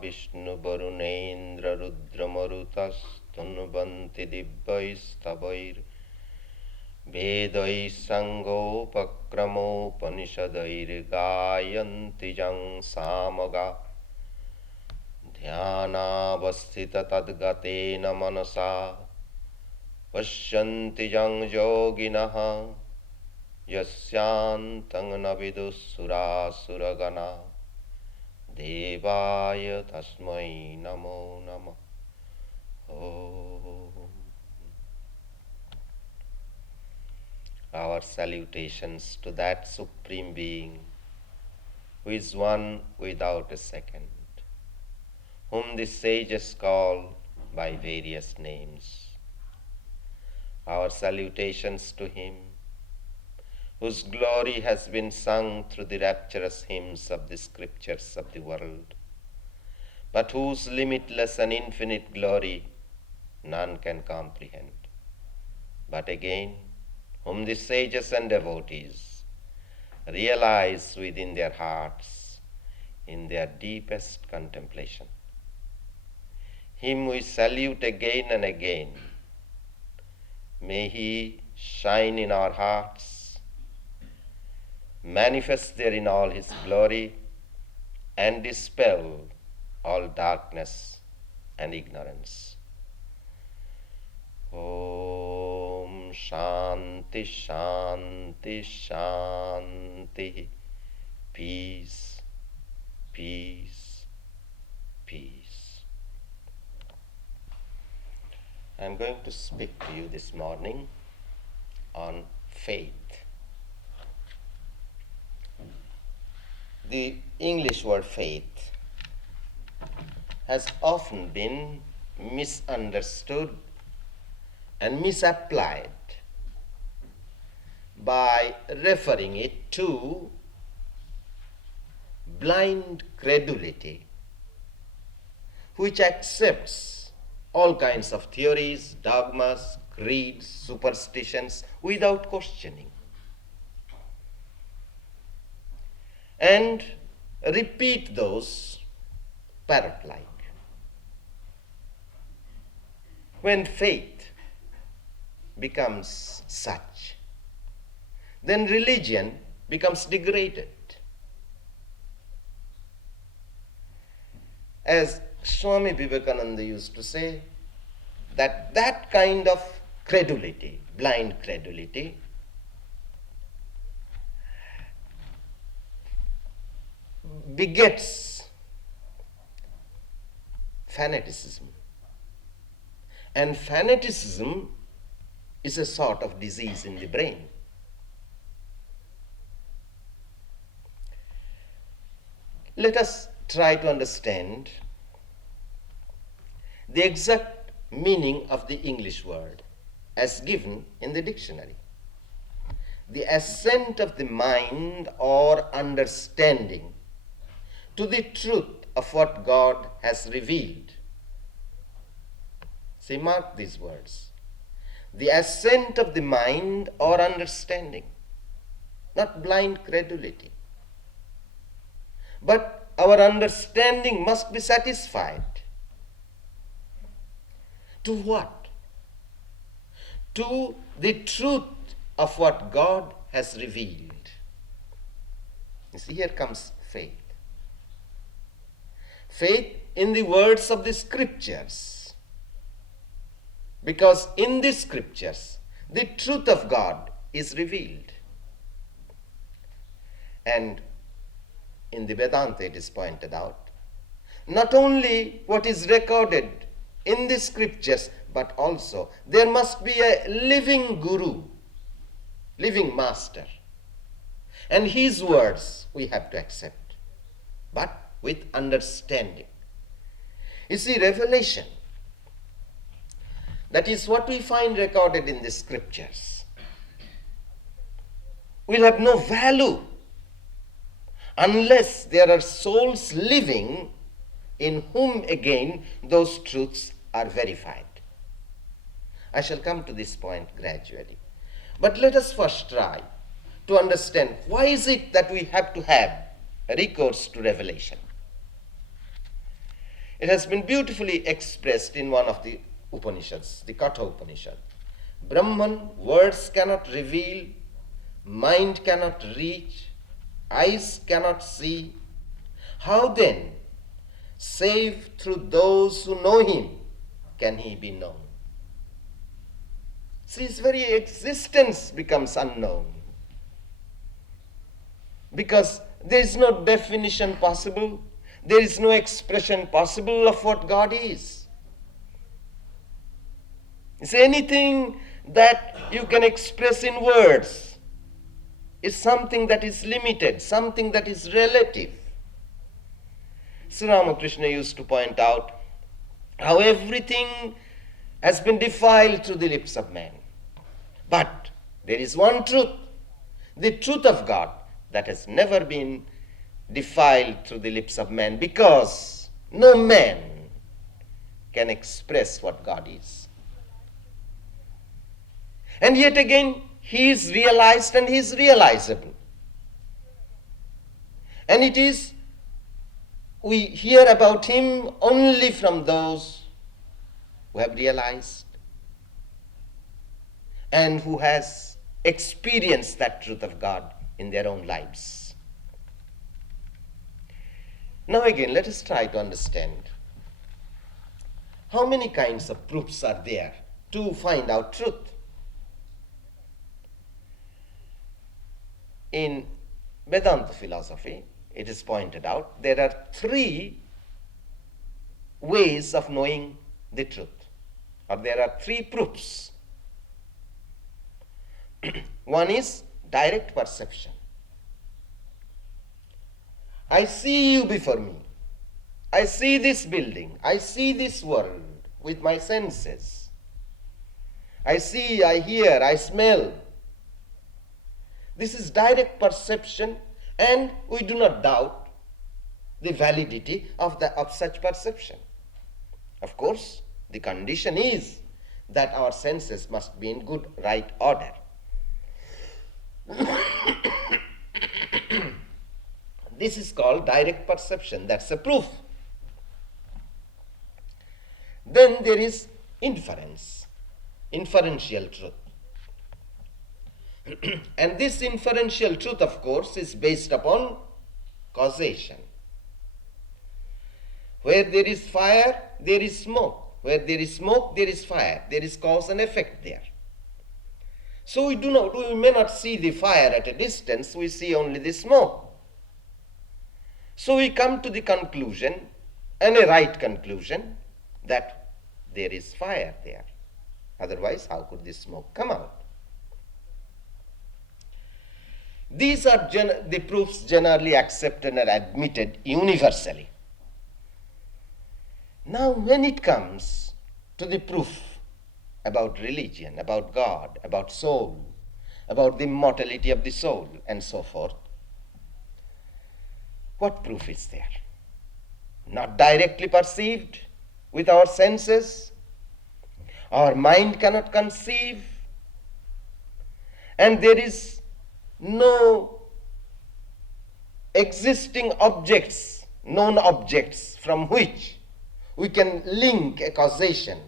Vishnu Varunendra Rudra Marutas Tunvanti Divyaistavayr Vedai Sango Pakramo Panishadair Gayanti Jang Samaga Dhyanavasthita Tadgatena Manasa Pashyanti Jang Yoginaha Yasyantang Navidusura Suragana Devaya Tasmai Namo Namah. Om. Our salutations to that Supreme Being who is one without a second, whom the sages call by various names. Our salutations to Him whose glory has been sung through the rapturous hymns of the scriptures of the world, but whose limitless and infinite glory none can comprehend. But again, whom the sages and devotees realize within their hearts in their deepest contemplation. Him we salute again and again. May He shine in our hearts, manifest there in all His glory, and dispel all darkness and ignorance. Om Shanti Shanti Shanti. Peace, peace, peace. I am going to speak to you this morning on faith. The English word faith has often been misunderstood and misapplied by referring it to blind credulity, which accepts all kinds of theories, dogmas, creeds, superstitions without questioning, and repeat those parrot-like. When faith becomes such, then religion becomes degraded. As Swami Vivekananda used to say, that kind of credulity, blind credulity, begets fanaticism. And fanaticism is a sort of disease in the brain. Let us try to understand the exact meaning of the English word as given in the dictionary. The assent of the mind or understanding to the truth of what God has revealed. See, mark these words. The assent of the mind or understanding, not blind credulity. But our understanding must be satisfied. To what? To the truth of what God has revealed. You see, here comes faith. Faith in the words of the scriptures. Because in the scriptures, the truth of God is revealed. And in the Vedanta it is pointed out, not only what is recorded in the scriptures, but also there must be a living guru, living master. And his words we have to accept, but with understanding. You see, revelation, that is what we find recorded in the scriptures, will have no value unless there are souls living in whom again those truths are verified. I shall come to this point gradually. But let us first try to understand why is it that we have to have recourse to revelation. It has been beautifully expressed in one of the Upanishads, the Katha Upanishad. Brahman, words cannot reveal, mind cannot reach, eyes cannot see. How then, save through those who know him, can he be known? See, his very existence becomes unknown. Because there is no definition possible, there is no expression possible of what God is. It's anything that you can express in words is something that is limited, something that is relative. Sri Ramakrishna used to point out how everything has been defiled through the lips of man. But there is one truth, the truth of God, that has never been defiled through the lips of man, because no man can express what God is. And yet again, he is realized and he is realizable. And it is, we hear about him only from those who have realized and who has experienced that truth of God in their own lives. Now again, let us try to understand how many kinds of proofs are there to find out truth. In Vedanta philosophy, it is pointed out there are three ways of knowing the truth, or there are three proofs. One is direct perception. I see you before me. I see this building. I see this world with my senses. I see, I hear, I smell. This is direct perception, and we do not doubt the validity of such perception. Of course, the condition is that our senses must be in good, right order. This is called direct perception. That's a proof. Then there is inference, inferential truth. And this inferential truth, of course, is based upon causation. Where there is fire, there is smoke. Where there is smoke, there is fire. There is cause and effect there. So we may not see the fire at a distance, we see only the smoke. So we come to the conclusion, and a right conclusion, that there is fire there. Otherwise, how could the smoke come out? These are the proofs generally accepted and admitted universally. Now, when it comes to the proof about religion, about God, about soul, about the immortality of the soul, and so forth, what proof is there? Not directly perceived with our senses. Our mind cannot conceive. And there is no existing objects, known objects, from which we can link a causation,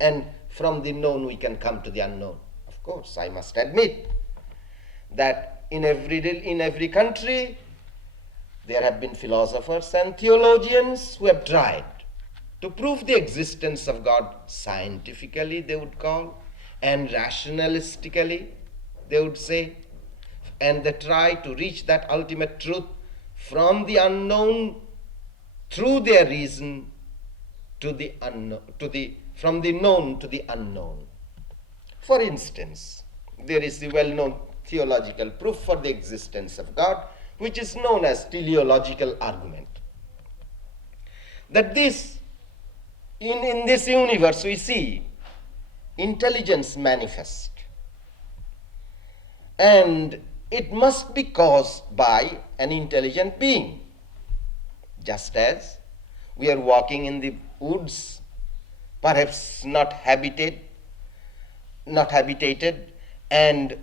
and from the known we can come to the unknown. Of course, I must admit that in every country there have been philosophers and theologians who have tried to prove the existence of God scientifically, they would call, and rationalistically, they would say, and they try to reach that ultimate truth from the unknown through their reason to the unknown, from the known to the unknown. For instance, there is the well-known theological proof for the existence of God, which is known as Teleological Argument. That this, in this universe we see intelligence manifest, and it must be caused by an intelligent being. Just as we are walking in the woods, perhaps not habitated, and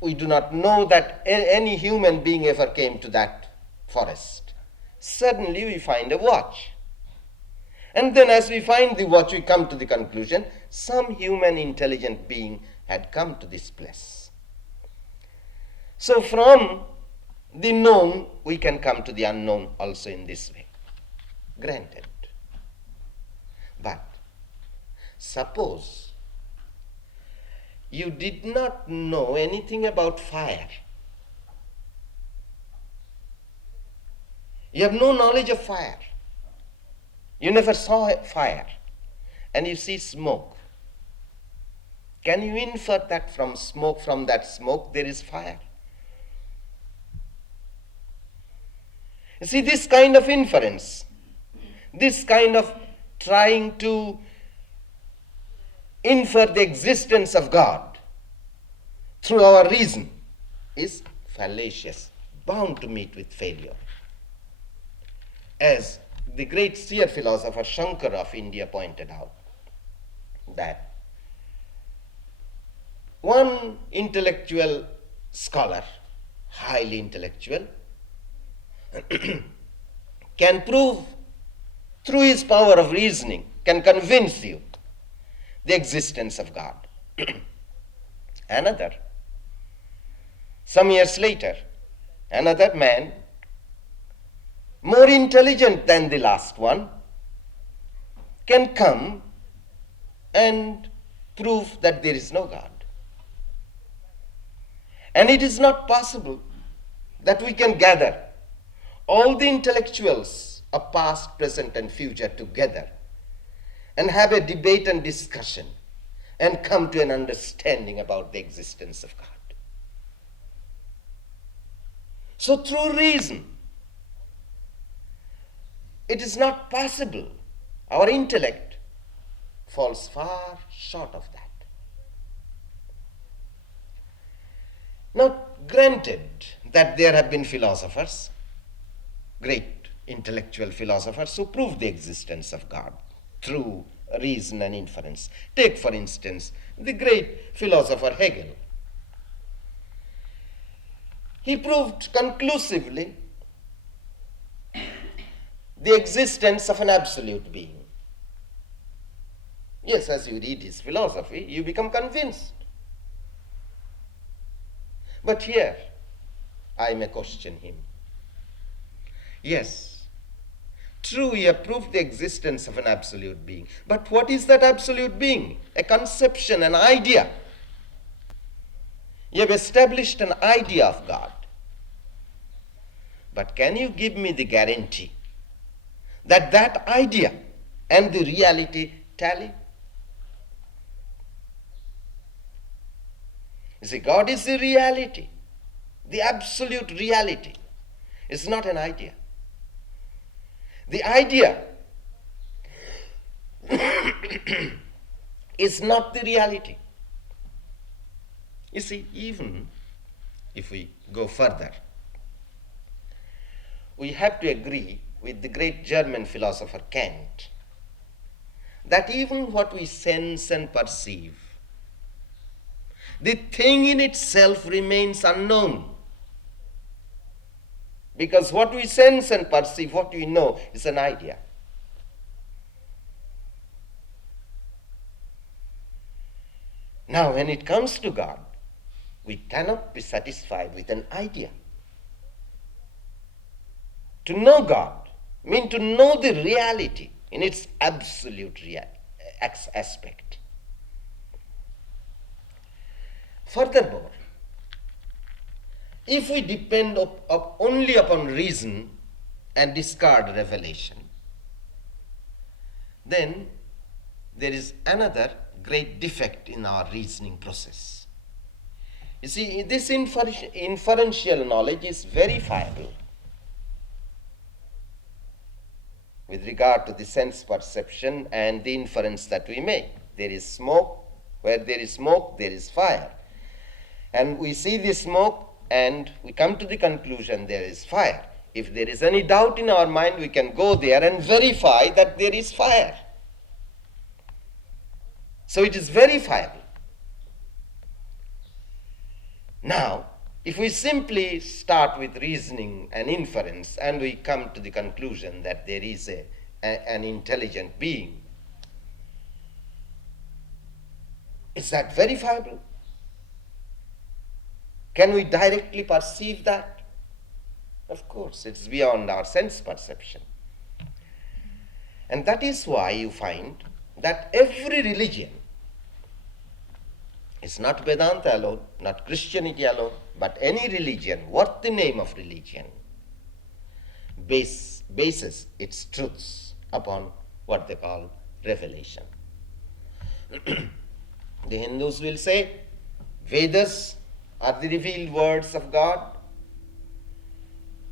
we do not know that any human being ever came to that forest. Suddenly we find a watch. And then as we find the watch, we come to the conclusion, some human intelligent being had come to this place. So from the known, we can come to the unknown also in this way. Granted. But suppose you did not know anything about fire. You have no knowledge of fire. You never saw fire. And you see smoke. Can you infer that from that smoke there is fire? You see, this kind of inference, this kind of trying to infer the existence of God through our reason is fallacious, bound to meet with failure. As the great seer philosopher Shankara of India pointed out, that one intellectual scholar, highly intellectual, can prove through his power of reasoning, can convince you the existence of God. Another, some years later, another man, more intelligent than the last one, can come and prove that there is no God. And it is not possible that we can gather all the intellectuals of past, present, and future together and have a debate and discussion and come to an understanding about the existence of God. So through reason, it is not possible. Our intellect falls far short of that. Now, granted that there have been philosophers, great intellectual philosophers, who proved the existence of God through reason and inference. Take, for instance, the great philosopher Hegel. He proved conclusively the existence of an absolute being. Yes, as you read his philosophy, you become convinced. But here, I may question him. Yes, true, you have proved the existence of an absolute being. But what is that absolute being? A conception, an idea. You have established an idea of God. But can you give me the guarantee that that idea and the reality tally? You see, God is the reality, the absolute reality. It's not an idea. The idea is not the reality. You see, even if we go further, we have to agree with the great German philosopher Kant that even what we sense and perceive, the thing in itself remains unknown. Because what we sense and perceive, what we know, is an idea. Now, when it comes to God, we cannot be satisfied with an idea. To know God means to know the reality in its absolute aspect. Furthermore, if we depend only upon reason and discard revelation, then there is another great defect in our reasoning process. You see, this inferential knowledge is verifiable with regard to the sense perception and the inference that we make. There is smoke. Where there is smoke, there is fire. And we see the smoke and we come to the conclusion there is fire. If there is any doubt in our mind, we can go there and verify that there is fire. So it is verifiable. Now, if we simply start with reasoning and inference and we come to the conclusion that there is a an intelligent being. Is that verifiable? Can we directly perceive that? Of course, it's beyond our sense perception. And that is why you find that every religion, it's not Vedanta alone, not Christianity alone, but any religion, worth the name of religion, bases its truths upon what they call revelation. The Hindus will say Vedas are the revealed words of God.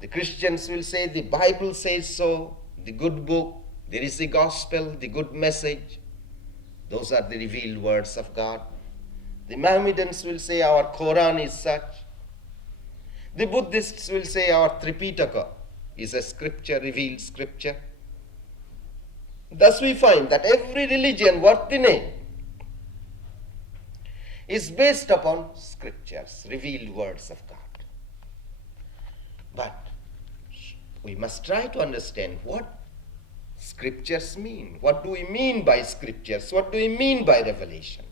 The Christians will say the Bible says so, the good book, there is the gospel, the good message. Those are the revealed words of God. The Mohammedans will say our Quran is such. The Buddhists will say our Tripitaka is a scripture, revealed scripture. Thus we find that every religion worth the name is based upon scriptures, revealed words of God. But we must try to understand what scriptures mean. What do we mean by scriptures? What do we mean by revelation?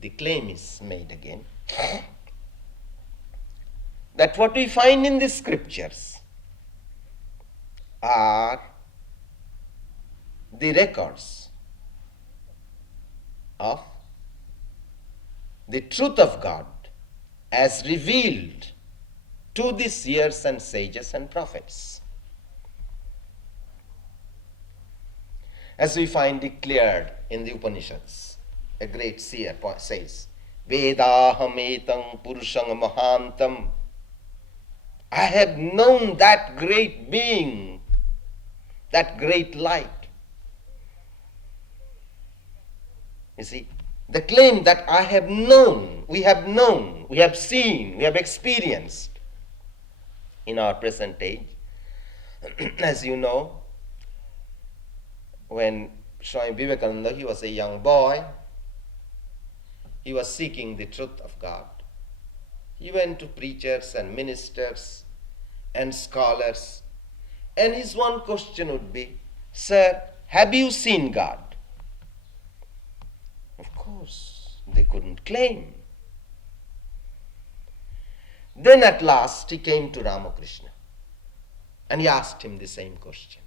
The claim is made again that what we find in the scriptures are the records of the truth of God as revealed to the seers and sages and prophets. As we find declared in the Upanishads, a great seer says, Vedaham etam purusham mahantam. I have known that great being, that great light. You see, the claim that I have known, we have seen, we have experienced in our present age. As you know, when Swami Vivekananda, he was a young boy, he was seeking the truth of God. He went to preachers and ministers and scholars, and his one question would be, Sir, have you seen God? Of course, they couldn't claim. Then at last he came to Ramakrishna and he asked him the same question.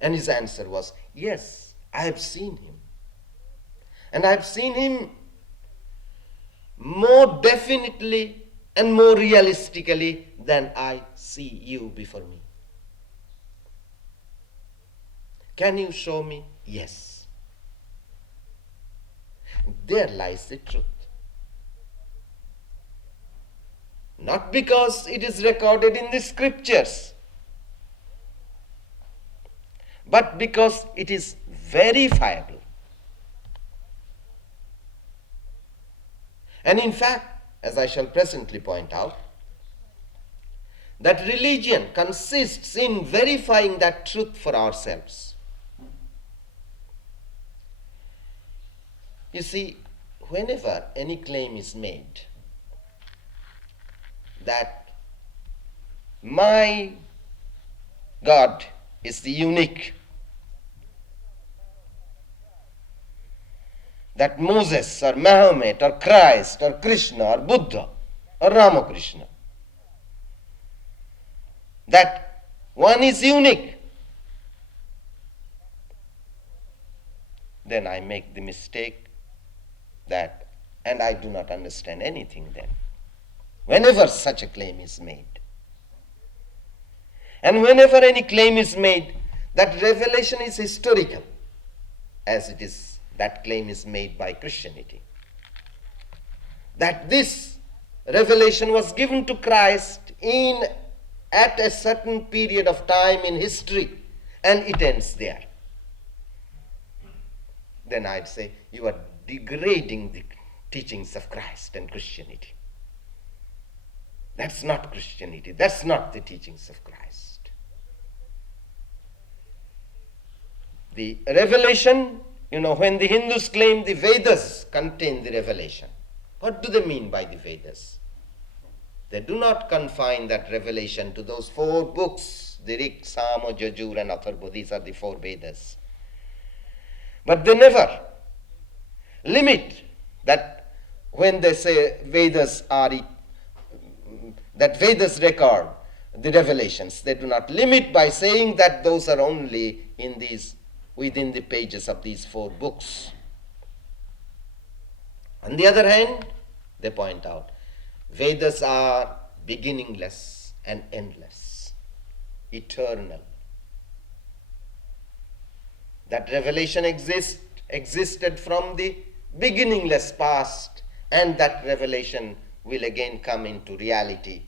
And his answer was, yes, I have seen him. And I have seen him more definitely and more realistically than I see you before me. Can you show me? Yes. There lies the truth. Not because it is recorded in the scriptures, but because it is verifiable. And in fact, as I shall presently point out, that religion consists in verifying that truth for ourselves. You see, whenever any claim is made that my God is the unique, that Moses or Muhammad or Christ or Krishna or Buddha or Ramakrishna, that one is unique, then I make the mistake that, and I do not understand anything then. Whenever such a claim is made, and whenever any claim is made that revelation is historical, as it is, that claim is made by Christianity, that this revelation was given to Christ at a certain period of time in history, and it ends there, then I'd say you are degrading the teachings of Christ and Christianity. That's not Christianity. That's not the teachings of Christ. The revelation, when the Hindus claim the Vedas contain the revelation, what do they mean by the Vedas? They do not confine that revelation to those 4 books the Rig, Sama, Jajur and Atharva. These are the 4 Vedas. But they never limit that when they say Vedas are, that Vedas record the revelations. They do not limit by saying that those are only in these, within the pages of these 4 books. On the other hand, they point out, Vedas are beginningless and endless, eternal. That revelation existed from the beginningless past, and that revelation will again come into reality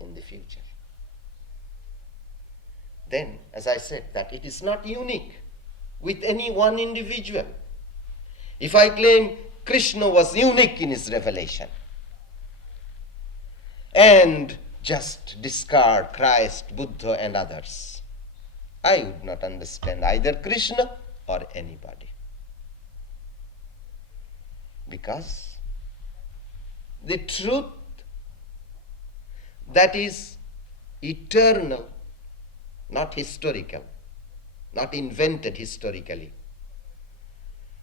in the future. Then, as I said, that it is not unique with any one individual. If I claim Krishna was unique in his revelation and just discard Christ, Buddha and others, I would not understand either Krishna or anybody. Because the truth that is eternal, not historical, not invented historically,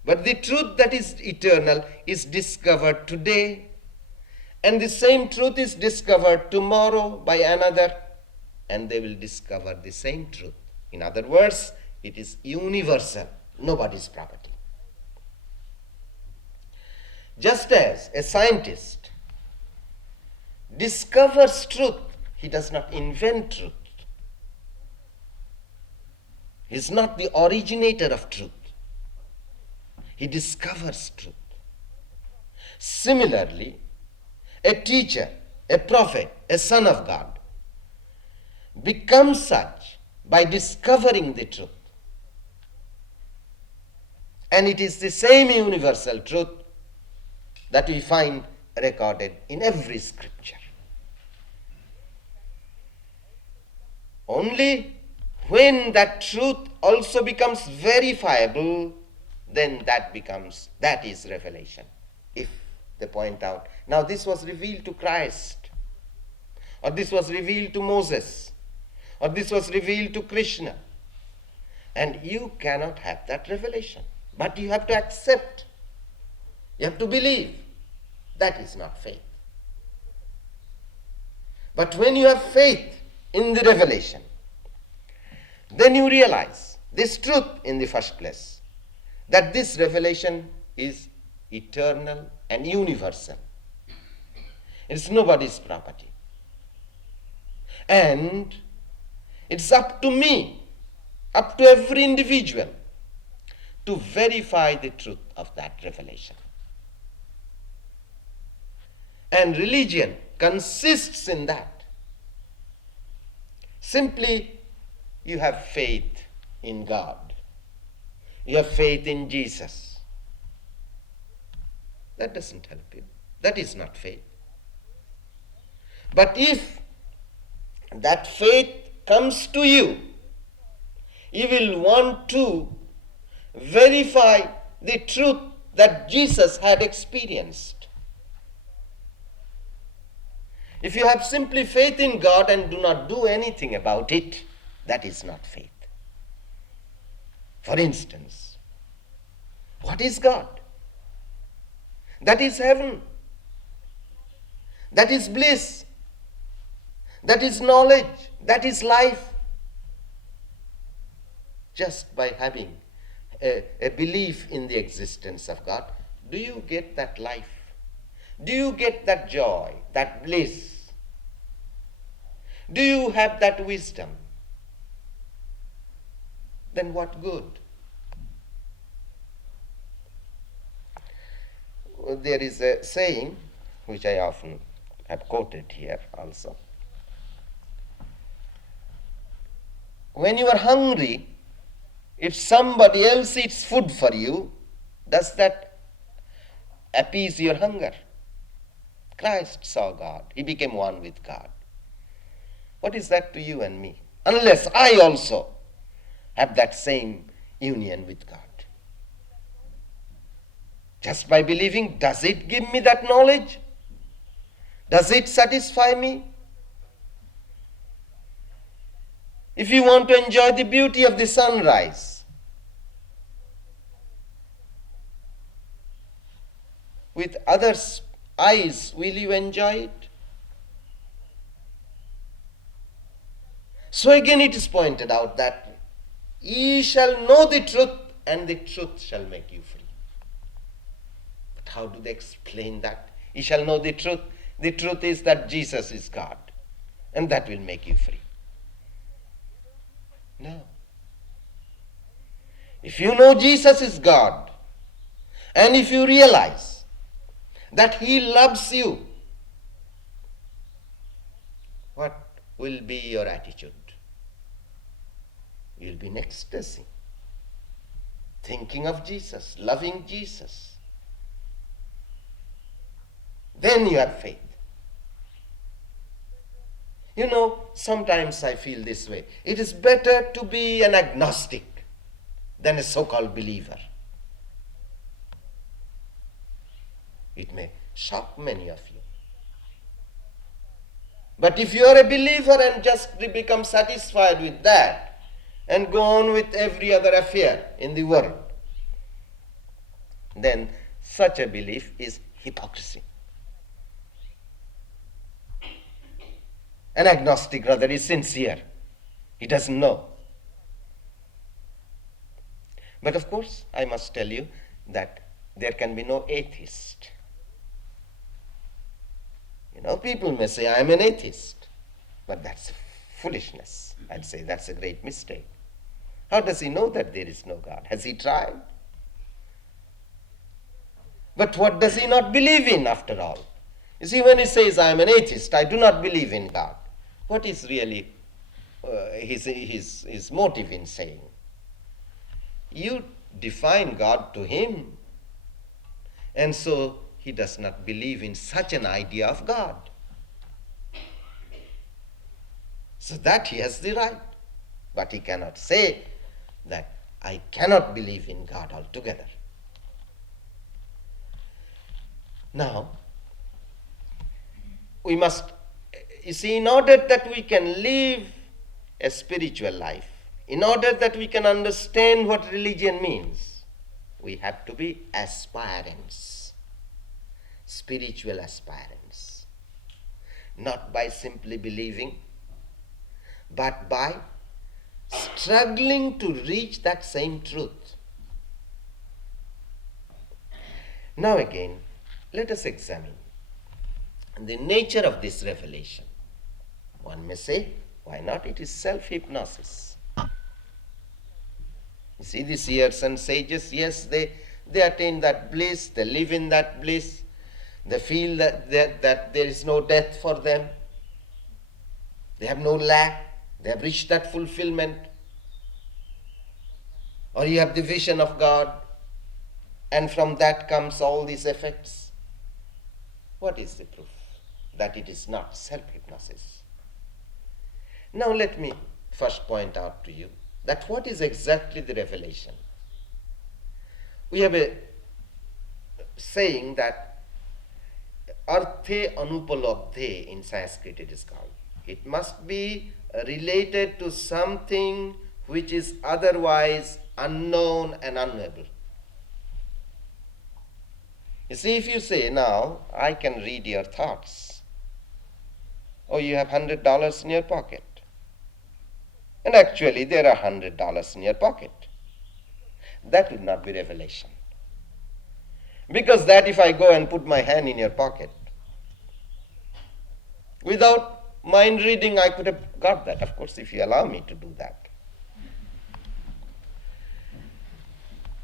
but the truth that is eternal is discovered today, and the same truth is discovered tomorrow by another, and they will discover the same truth. In other words, it is universal, nobody's property. Just as a scientist discovers truth, he does not invent truth. He is not the originator of truth. He discovers truth. Similarly, a teacher, a prophet, a son of God becomes such by discovering the truth. And it is the same universal truth that we find recorded in every scripture. Only when that truth also becomes verifiable, then that is revelation. If they point out, now this was revealed to Christ, or this was revealed to Moses, or this was revealed to Krishna, and you cannot have that revelation. But you have to accept, you have to believe. That is not faith. But when you have faith in the revelation, then you realize this truth in the first place, that this revelation is eternal and universal. It's nobody's property. And it's up to me, up to every individual, to verify the truth of that revelation. And religion consists in that. Simply, you have faith in God. You have faith in Jesus. That doesn't help you. That is not faith. But if that faith comes to you, you will want to verify the truth that Jesus had experienced. If you have simply faith in God and do not do anything about it, that is not faith. For instance, what is God? That is heaven. That is bliss. That is knowledge. That is life. Just by having a belief in the existence of God, do you get that life? Do you get that joy, that bliss? Do you have that wisdom? Then what good? There is a saying, which I often have quoted here also. When you are hungry, if somebody else eats food for you, does that appease your hunger? Christ saw God. He became one with God. What is that to you and me? Unless I also have that same union with God. Just by believing, does it give me that knowledge? Does it satisfy me? If you want to enjoy the beauty of the sunrise, with others' eyes, will you enjoy it? So again it is pointed out that ye shall know the truth and the truth shall make you free. But how do they explain that? Ye shall know the truth. The truth is that Jesus is God, and that will make you free. No. If you know Jesus is God, and if you realize that He loves you, what will be your attitude? You'll be in ecstasy, thinking of Jesus, loving Jesus. Then you have faith. You know, sometimes I feel this way. It is better to be an agnostic than a so-called believer. It may shock many of you. But if you are a believer and just become satisfied with that and go on with every other affair in the world, then such a belief is hypocrisy. An agnostic rather is sincere. He doesn't know. But of course, I must tell you that there can be no atheist. You know, people may say, I am an atheist. But that's foolishness. I'd say that's a great mistake. How does he know that there is no God? Has he tried? But what does he not believe in after all? You see, when he says, I am an atheist, I do not believe in God, what is really his motive in saying? You define God to him, and so he does not believe in such an idea of God. So that he has the right. But he cannot say that I cannot believe in God altogether. Now, we must, you see, in order that we can live a spiritual life, in order that we can understand what religion means, we have to be aspirants, spiritual aspirants. Not by simply believing, but by struggling to reach that same truth. Now again, let us examine the nature of this revelation. One may say, why not? It is self-hypnosis. You see, the seers and sages, yes, they attain that bliss, they live in that bliss, they feel that there is no death for them, they have no lack, they have reached that fulfillment. Or you have the vision of God, and from that comes all these effects. What is the proof that it is not self-hypnosis? Now let me first point out to you that what is exactly the revelation. We have a saying that arthe anupalabdhe in Sanskrit it is called. It must be related to something which is otherwise unknown and unknowable. You see, if you say, now, I can read your thoughts. Oh, you have $100 in your pocket. And actually, there are $100 in your pocket. That would not be revelation. Because that if I go and put my hand in your pocket, without mind reading, I could have got that, of course, if you allow me to do that.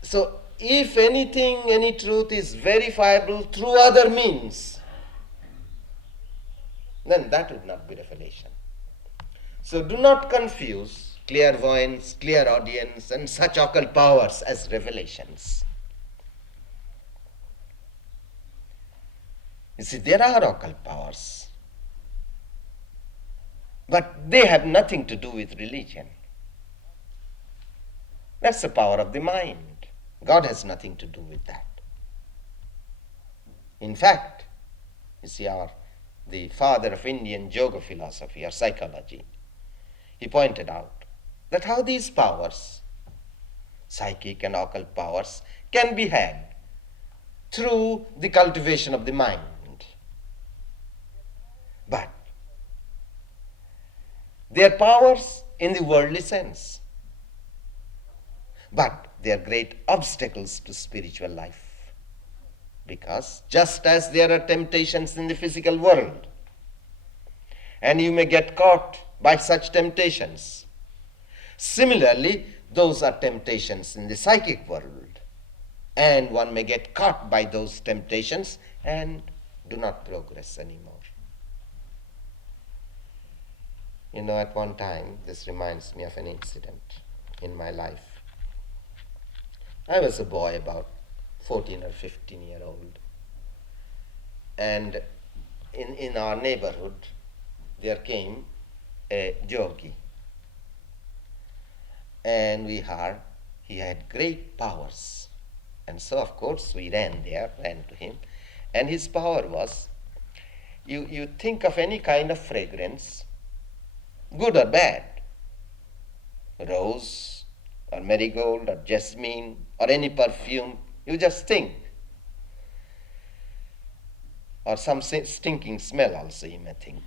So, if anything, any truth is verifiable through other means, then that would not be revelation. So do not confuse clairvoyance, clairaudience, and such occult powers as revelations. You see, there are occult powers, but they have nothing to do with religion. That's the power of the mind. God has nothing to do with that. In fact, you see, the father of Indian yoga philosophy or psychology, he pointed out that how these powers, psychic and occult powers, can be had through the cultivation of the mind. But they are powers in the worldly sense. But they are great obstacles to spiritual life. Because just as there are temptations in the physical world, and you may get caught by such temptations, similarly, those are temptations in the psychic world, and one may get caught by those temptations and do not progress anymore. You know, at one time, this reminds me of an incident in my life. I was a boy, about 14 or 15-year-old, and in our neighborhood, there came a yogi, and we heard he had great powers. And so, of course, we ran to him, and his power was, you think of any kind of fragrance, good or bad, rose or marigold or jasmine or any perfume, you just think. Or some stinking smell also you may think.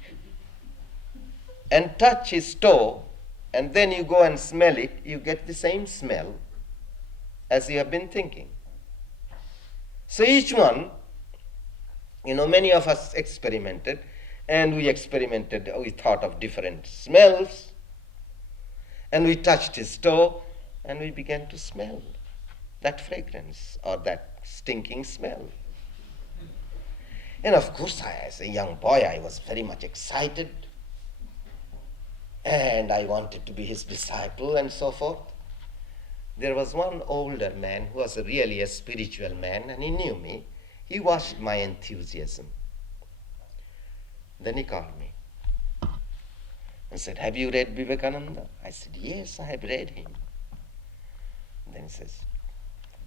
And touch his toe, and then you go and smell it, you get the same smell as you have been thinking. So each one, many of us experimented, and we thought of different smells, and we touched his toe, and we began to smell that fragrance or that stinking smell. And of course, as a young boy, I was very much excited, and I wanted to be his disciple and so forth. There was one older man who was really a spiritual man, and he knew me. He watched my enthusiasm. Then he called me and said, "Have you read Vivekananda?" I said, "Yes, I have read him." Then he says,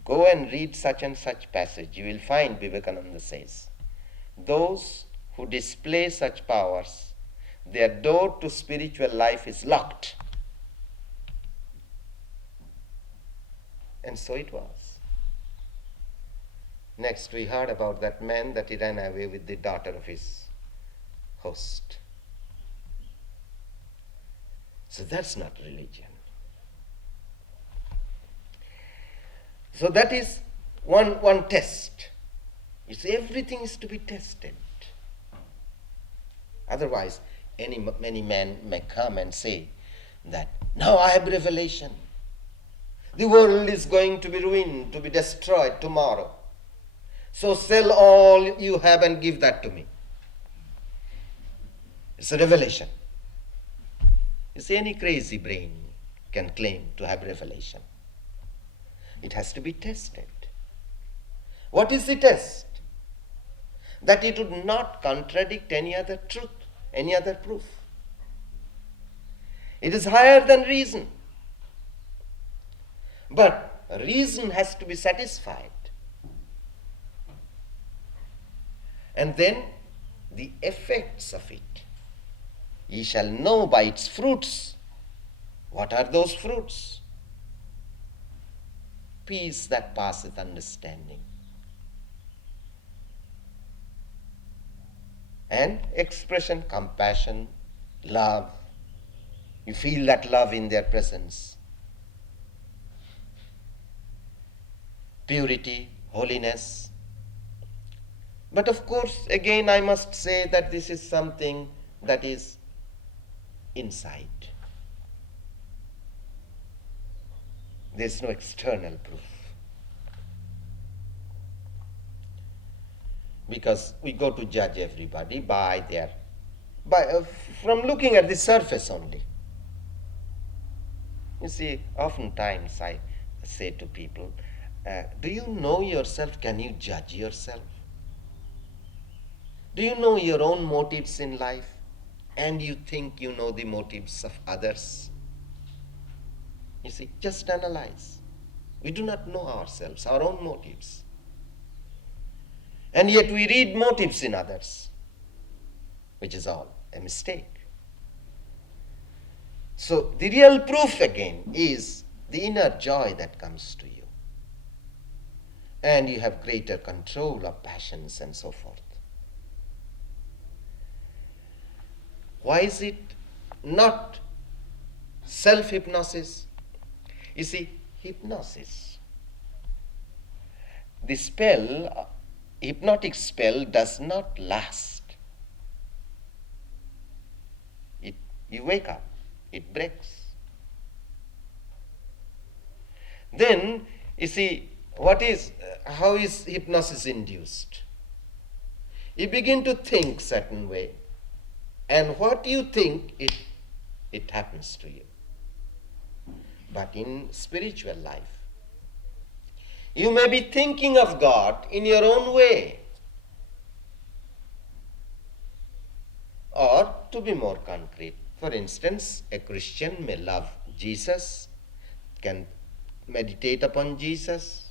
"Go and read such and such passage. You will find Vivekananda says, those who display such powers, their door to spiritual life is locked." And so it was. Next we heard about that man that he ran away with the daughter of his host. So that's not religion. So that is one test. You see, everything is to be tested. Otherwise, many men may come and say that, "Now I have revelation. The world is going to be ruined, to be destroyed tomorrow. So sell all you have and give that to me." It's a revelation. You see, any crazy brain can claim to have revelation. It has to be tested. What is the test? That it would not contradict any other truth, any other proof. It is higher than reason. But reason has to be satisfied. And then the effects of it. Ye shall know by its fruits. What are those fruits? Peace that passeth understanding. And expression, compassion, love. You feel that love in their presence. Purity, holiness. But of course, again, I must say that this is something that is inside. There is no external proof. Because we go to judge everybody from looking at the surface only. You see, oftentimes I say to people, do you know yourself? Can you judge yourself? Do you know your own motives in life? And you think you know the motives of others? You see, just analyze. We do not know ourselves, our own motives. And yet we read motives in others, which is all a mistake. So the real proof again is the inner joy that comes to you. And you have greater control of passions and so forth. Why is it not self-hypnosis? You see, hypnosis, the spell, hypnotic spell does not last. You wake up, it breaks. Then, you see, how is hypnosis induced? You begin to think certain way, and what you think, it happens to you. But in spiritual life, you may be thinking of God in your own way. Or, to be more concrete, for instance, a Christian may love Jesus, can meditate upon Jesus,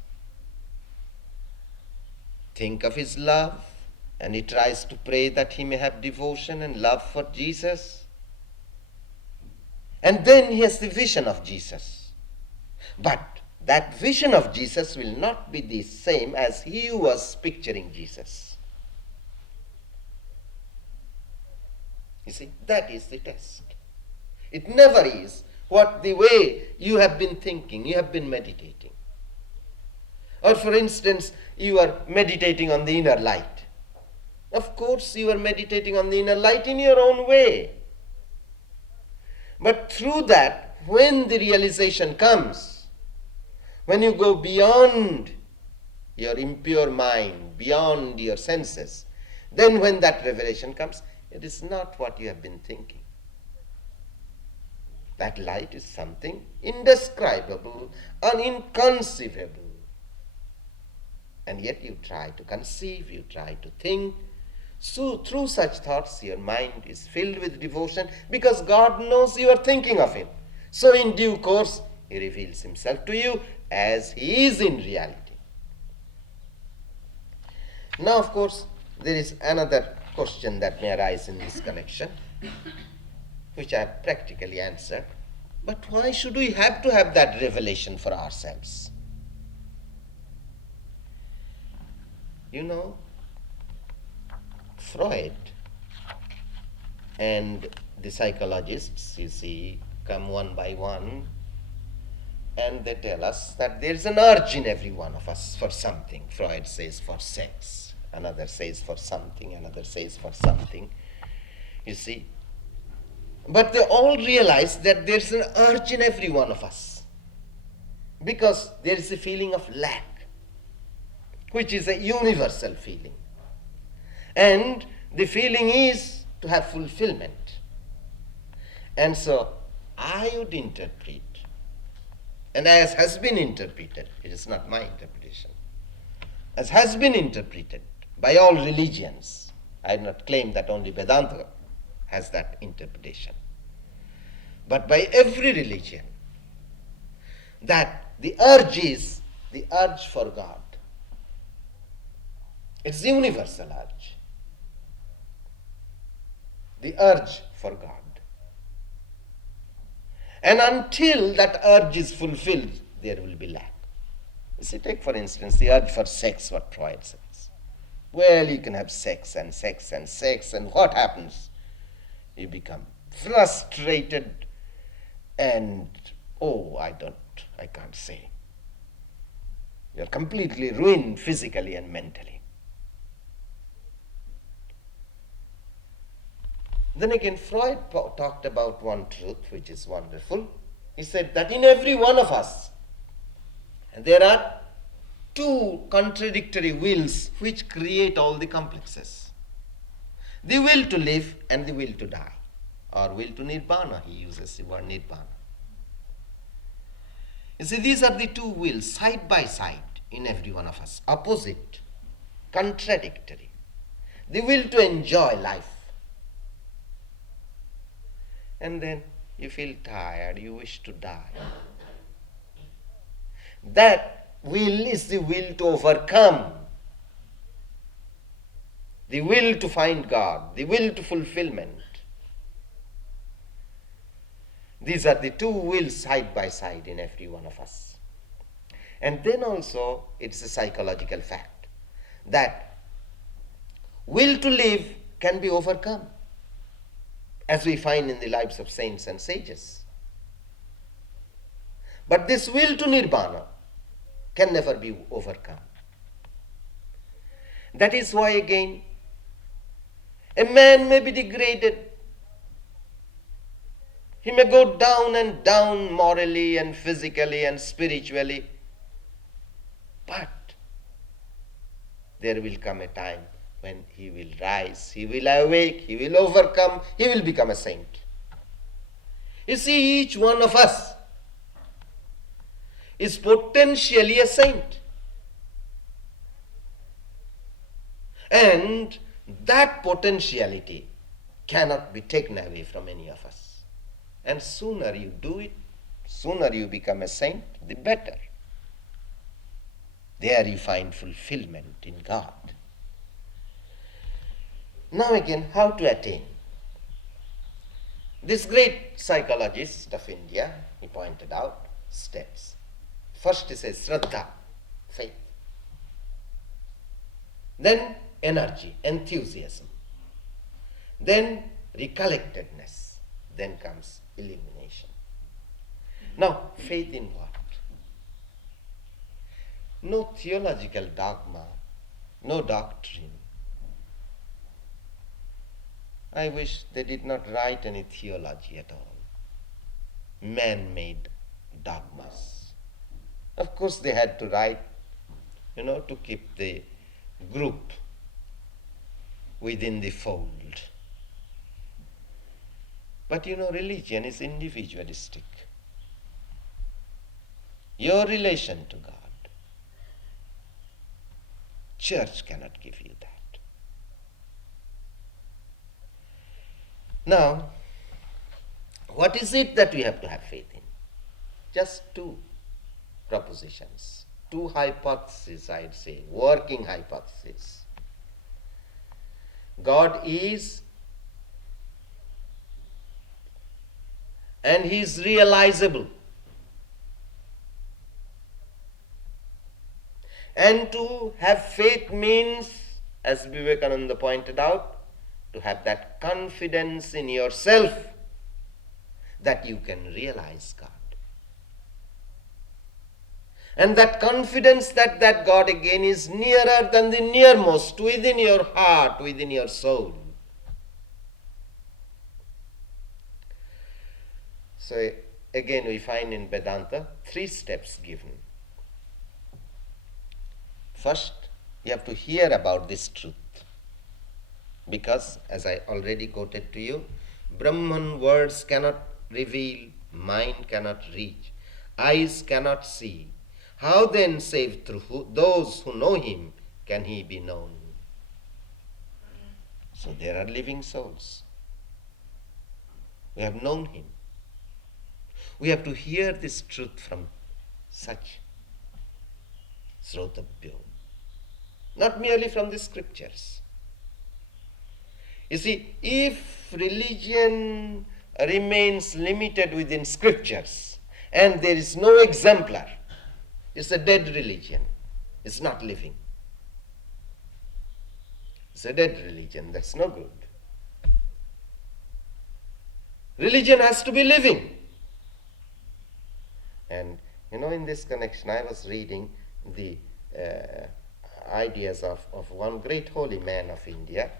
think of his love, and he tries to pray that he may have devotion and love for Jesus. And then he has the vision of Jesus. But that vision of Jesus will not be the same as he who was picturing Jesus. You see, that is the test. It never is what the way you have been thinking, you have been meditating. Or for instance, you are meditating on the inner light. Of course, you are meditating on the inner light in your own way. But through that, when the realization comes, when you go beyond your impure mind, beyond your senses, then when that revelation comes, it is not what you have been thinking. That light is something indescribable and inconceivable. And yet you try to conceive, you try to think. So through such thoughts, your mind is filled with devotion because God knows you are thinking of Him. So in due course, He reveals Himself to you as He is in reality. Now, of course, there is another question that may arise in this connection, which I have practically answered. But why should we have to have that revelation for ourselves? You know, Freud and the psychologists, you see, come one by one, and they tell us that there is an urge in every one of us for something. Freud says for sex, another says for something, another says for something, you see. But they all realize that there is an urge in every one of us because there is a feeling of lack, which is a universal feeling. And the feeling is to have fulfillment. And so I would interpret, and as has been interpreted, it is not my interpretation, as has been interpreted by all religions. I do not claim that only Vedanta has that interpretation, but by every religion, that the urge is the urge for God. It's the universal urge. The urge for God. And until that urge is fulfilled, there will be lack. You see, take for instance the urge for sex, what Freud says. Well, you can have sex and sex and sex, and what happens? You become frustrated and, I can't say. You're completely ruined physically and mentally. Then again, Freud talked about one truth which is wonderful. He said that in every one of us, there are two contradictory wills which create all the complexes. The will to live and the will to die, or will to nirvana. He uses the word nirvana. You see, these are the two wills side by side in every one of us, opposite, contradictory. The will to enjoy life. And then you feel tired, you wish to die. That will is the will to overcome, the will to find God, the will to fulfillment. These are the two wills side by side in every one of us. And then also, it's a psychological fact that will to live can be overcome, as we find in the lives of saints and sages. But this will to nirvana can never be overcome. That is why, again, a man may be degraded. He may go down and down morally and physically and spiritually. But there will come a time when he will rise, he will awake, he will overcome, he will become a saint. You see, each one of us is potentially a saint. And that potentiality cannot be taken away from any of us. And sooner you do it, sooner you become a saint, the better. There you find fulfillment in God. Now again, how to attain? This great psychologist of India, he pointed out steps. First he says Shraddha, faith. Then energy, enthusiasm. Then recollectedness. Then comes illumination. Now, faith in what? No theological dogma, no doctrine. I wish they did not write any theology at all. Man-made dogmas. Of course they had to write, to keep the group within the fold. But religion is individualistic. Your relation to God. Church cannot give you that. Now, what is it that we have to have faith in? Just two propositions, two hypotheses, I'd say, working hypotheses. God is, and He is realizable. And to have faith means, as Vivekananda pointed out, to have that confidence in yourself that you can realize God. And that confidence that God again is nearer than the nearmost, within your heart, within your soul. So again we find in Vedanta 3 steps given. First, you have to hear about this truth. Because, as I already quoted to you, Brahman words cannot reveal, mind cannot reach, eyes cannot see. How then, save through those who know Him, can He be known? So there are living souls. We have known Him. We have to hear this truth from such Srotabhyo, not merely from the scriptures. You see, if religion remains limited within scriptures and there is no exemplar, it's a dead religion. It's not living. It's a dead religion. That's no good. Religion has to be living. And in this connection, I was reading the ideas of one great holy man of India,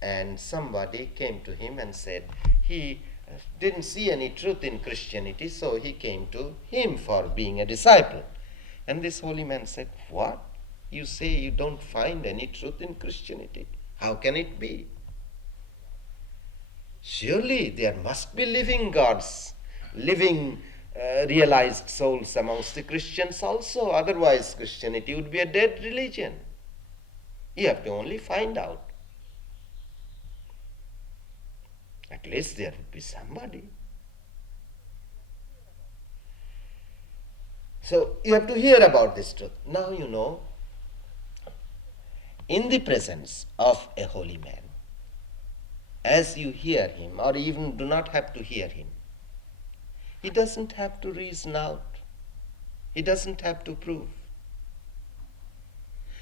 and somebody came to him and said he didn't see any truth in Christianity, so he came to him for being a disciple. And this holy man said, "What? You say you don't find any truth in Christianity? How can it be? Surely there must be living gods, living realized souls amongst the Christians also. Otherwise Christianity would be a dead religion. You have to only find out. At least there would be somebody." So you have to hear about this truth. Now in the presence of a holy man, as you hear him, or even do not have to hear him, He doesn't have to reason out. He doesn't have to prove.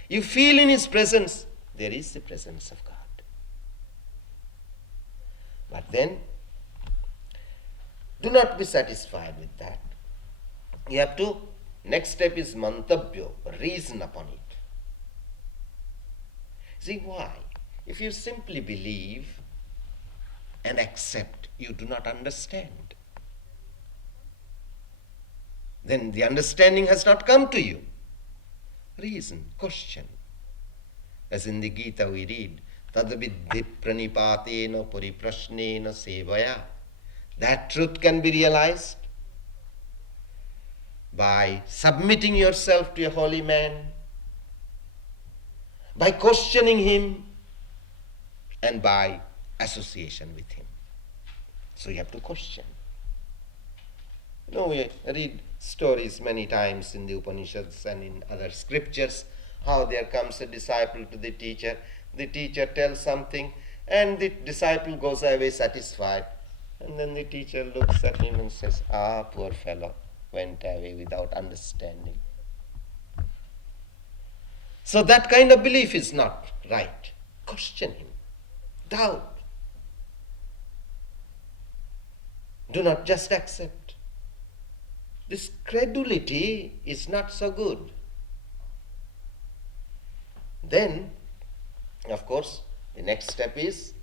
You feel in his presence, there is the presence of God. But then, do not be satisfied with that. You have to, next step is mantabhyo, reason upon it. See why? If you simply believe and accept, you do not understand. Then the understanding has not come to you. Reason, question. As in the Gita we read, tadavidhi pranipatena pariprashnena sevaya. That truth can be realized by submitting yourself to a holy man, by questioning him, and by association with him. So you have to question. We read stories many times in the Upanishads and in other scriptures, how there comes a disciple to the teacher tells something, and the disciple goes away satisfied. And then the teacher looks at him and says, poor fellow, went away without understanding. So that kind of belief is not right. Question him. Doubt. Do not just accept. This credulity is not so good. Then, of course, the next step is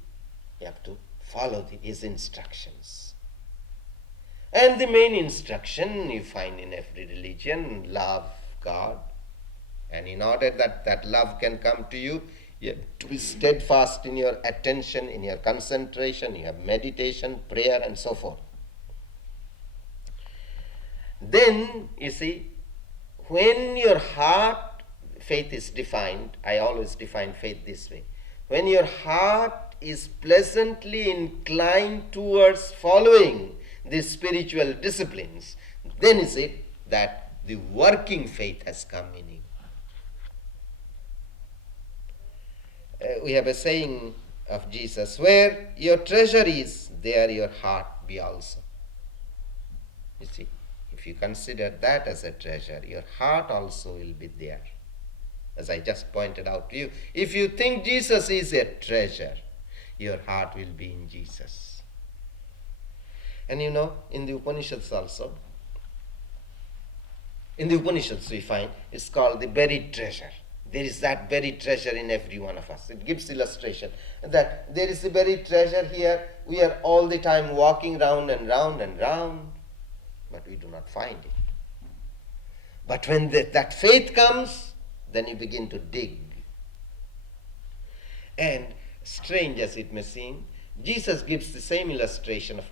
you have to follow his instructions. And the main instruction you find in every religion, love God. And in order that that love can come to you, you have to be steadfast in your attention, in your concentration, in your meditation, prayer, and so forth. Then, you see, when your heart, faith is defined, I always define faith this way. When your heart is pleasantly inclined towards following the spiritual disciplines, then is it that the working faith has come in you. We have a saying of Jesus, where your treasure is, there your heart be also. You see, if you consider that as a treasure, your heart also will be there. As I just pointed out to you, if you think Jesus is a treasure, your heart will be in Jesus. And in the Upanishads also, in the Upanishads we find, it's called the buried treasure. There is that buried treasure in every one of us. It gives illustration that there is a buried treasure here. We are all the time walking round and round and round, but we do not find it. But when that faith comes, then you begin to dig. And strange as it may seem, Jesus gives the same illustration of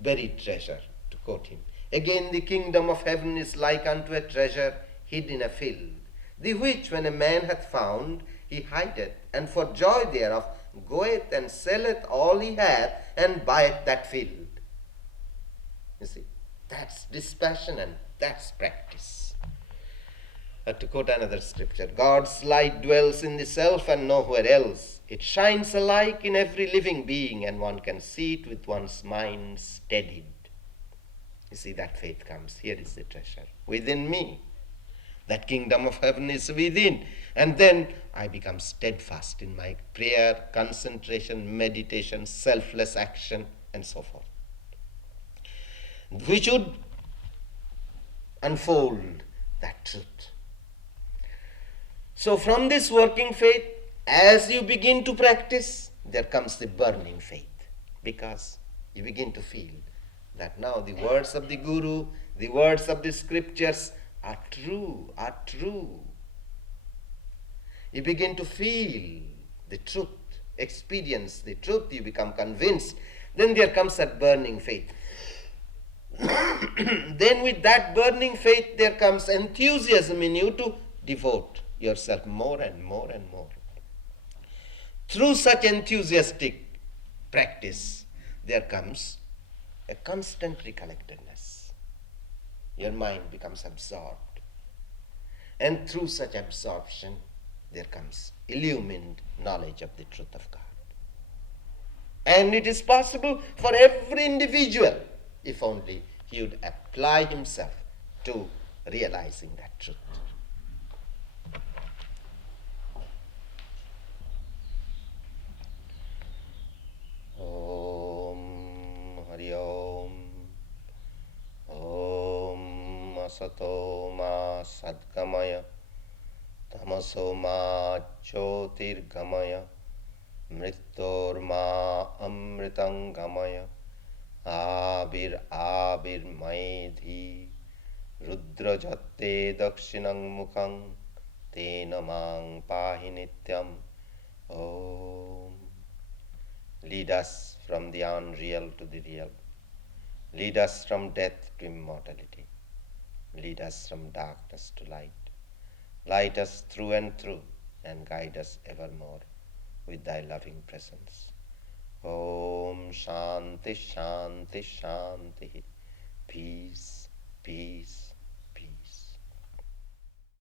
buried treasure, to quote him. Again, the kingdom of heaven is like unto a treasure hid in a field, the which when a man hath found, he hideth, and for joy thereof goeth and selleth all he hath, and buyeth that field. You see, that's dispassion and that's practice. To quote another scripture, God's light dwells in the self and nowhere else. It shines alike in every living being, and one can see it with one's mind steadied. You see, that faith comes. Here is the treasure. Within me. That kingdom of heaven is within. And then I become steadfast in my prayer, concentration, meditation, selfless action, and so forth. We should unfold that truth. So from this working faith, as you begin to practice, there comes the burning faith. Because you begin to feel that now the words of the Guru, the words of the scriptures are true. You begin to feel the truth, experience the truth, you become convinced. Then there comes that burning faith. Then with that burning faith, there comes enthusiasm in you to devote yourself more and more and more. Through such enthusiastic practice, there comes a constant recollectedness. Your mind becomes absorbed. And through such absorption, there comes illumined knowledge of the truth of God. And it is possible for every individual, if only he would apply himself to realizing that truth. Om Hari Om. Om Asato Ma Sadgamaya Tamaso Ma Jyotirgamaya Mrityorma Amritangamaya Abir Abir Maidhi Rudra Jatte Dakshinang Mukhang Tena Mang Pahi Nityam. Om. Lead us from the unreal to the real. Lead us from death to immortality. Lead us from darkness to light. Light us through and through and guide us evermore with thy loving presence. Om Shanti Shanti Shanti. Peace, peace,